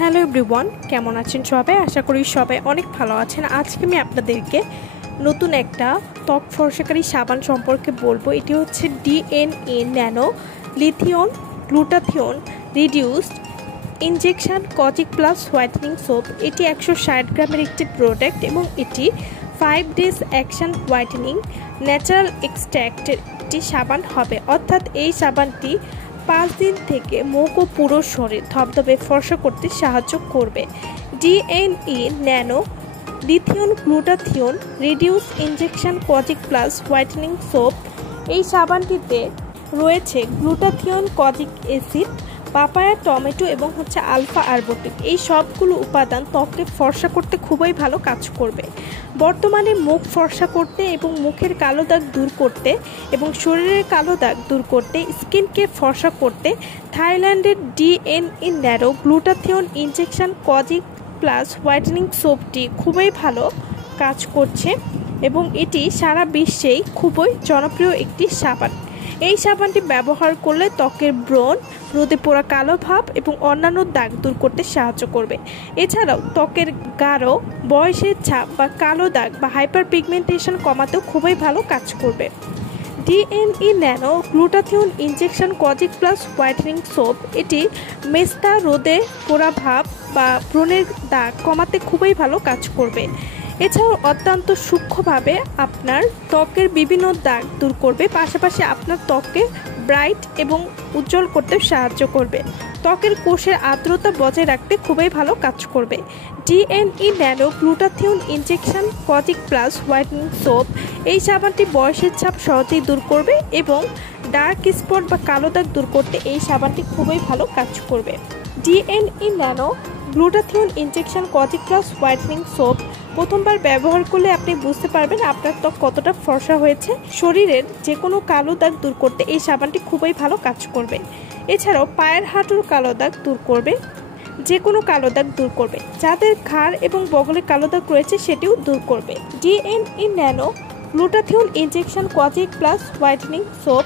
Hello everyone, কেমন আছেন সবাই? আশা করি সবাই অনেক ভালো আছেন। আজকে আমি আপনাদেরকে নতুন একটা ত্বক ফর্সাকারী সাবান সম্পর্কে বলবো। এটি হচ্ছে DNA ন্যানো লিথিয়ন glutathione reduced injection kojic plus whitening soap. এটি 160 গ্রামের একটি প্রোডাক্ট এবং এটি 5 ডেজ অ্যাকশন হোয়াইটেনিং ন্যাচারাল এক্সট্র্যাক্টের একটি সাবান হবে। অর্থাৎ এই সাবানটি 5 দিন থেকে মুখ ও পুরো শরীর ধবধবে ফর্সা করতে সাহায্য করবে। DNA ন্যানো লিথিয়ন glutathione reduce injection kojic plus whitening soap. এই সাবানটিতে রয়েছে glutathione, kojic acid, papaya, tomato এবং আলফা আরবুটিক। এই সবগুলো উপাদান ত্বককে ফর্সা করতে খুবই ভালো কাজ করবে। বর্তমানে মুখ ফর্সা করতে এবং মুখের কালো দাগ দূর করতে এবং শরীরের কালো দাগ দূর করতে, স্কিনকে ফর্সা করতে থাইল্যান্ডের DNA nano glutathione injection kojic plus whitening সোপটি খুবই ভালো কাজ করছে এবং এটি সারা বিশ্বেই খুবই জনপ্রিয় একটি সাবান। এই সাবানটি ব্যবহার করলে ত্বকের ব্রণ, রোদে পোড়া কালো ভাব এবং অন্যান্য দাগ দূর করতে সাহায্য করবে। এছাড়াও ত্বকের গাঢ় বয়সের ছাপ বা কালো দাগ বা হাইপার পিগমেন্টেশন কমাতেও খুবই ভালো কাজ করবে। DNA nano glutathione injection kojic plus whitening soap এটি মেস্তা, রোদে পোড়া ভাব বা ব্রণের দাগ কমাতে খুবই ভালো কাজ করবে। এছাড়াও অত্যন্ত সূক্ষ্মভাবে আপনার ত্বকের বিভিন্ন দাগ দূর করবে, পাশাপাশি আপনার ত্বককে ব্রাইট এবং উজ্জ্বল করতে সাহায্য করবে। ত্বকের কোষের আর্দ্রতা বজায় রাখতে খুবই ভালো কাজ করবে। DNA nano glutathione injection kojic plus whitening soap এই সাবানটি বয়সের ছাপ সহজেই দূর করবে এবং ডার্ক স্পট বা কালো দাগ দূর করতে এই সাবানটি খুবই ভালো কাজ করবে। DNA nano glutathione injection kojic plus whitening soap প্রথমবার ব্যবহার করলে আপনি বুঝতে পারবেন আপনার ত্বক কতটা ফর্সা হয়েছে। শরীরের যে কোনো কালো দাগ দূর করতে এই সাবানটি খুবই ভালো কাজ করবে। এছাড়াও পায়ের হাঁটুর কালো দাগ দূর করবে, যে কোনো কালো দাগ দূর করবে। যাদের ঘাড় এবং বগলে কালো দাগ রয়েছে সেটিও দূর করবে। DNA nano glutathione injection kojic plus whitening soap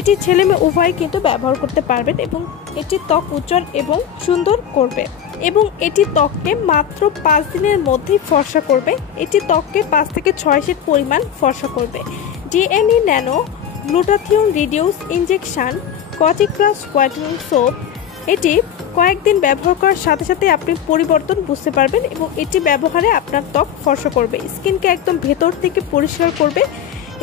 এটি ছেলে মেয়ে উভয় কিন্তু ব্যবহার করতে পারবেন এবং এটি ত্বক উজ্জ্বল এবং সুন্দর করবে এবং এটি ত্বককে মাত্র 5 দিনের মধ্যেই ফর্সা করবে। এটি ত্বককে 5 থেকে 6 সেট পরিমাণ ফর্সা করবে। DNA nano glutathione reduce injection kojic plus whitening soap এটি কয়েকদিন ব্যবহার করার সাথে সাথে আপনি পরিবর্তন বুঝতে পারবেন এবং এটি ব্যবহারে আপনার ত্বক ফর্সা করবে, স্কিনকে একদম ভেতর থেকে পরিষ্কার করবে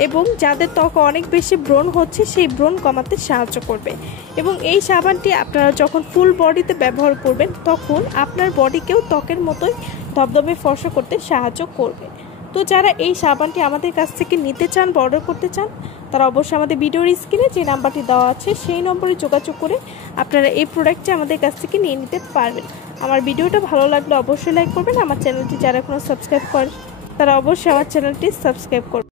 এবং যাদের ত্বক অনেক বেশি ব্রণ হচ্ছে সেই ব্রণ কমাতে সাহায্য করবে। এবং এই সাবানটি আপনারা যখন ফুল বডিতে ব্যবহার করবেন তখন আপনার বডিকেও ত্বকের মতোই ধবধবে ফর্সা করতে সাহায্য করবে। তো যারা এই সাবানটি আমাদের কাছ থেকে নিতে চান বা অর্ডার করতে চান তারা অবশ্যই আমাদের ভিডিওর স্ক্রিনে যে নাম্বারটি দেওয়া আছে সেই নম্বরে যোগাযোগ করে আপনারা এই প্রোডাক্টটি আমাদের কাছ থেকে নিয়ে নিতে পারবেন। আমার ভিডিওটা ভালো লাগলে অবশ্যই লাইক করবেন। আমার চ্যানেলটি যারা এখনও সাবস্ক্রাইব করেন তারা অবশ্যই আমার চ্যানেলটি সাবস্ক্রাইব করবেন।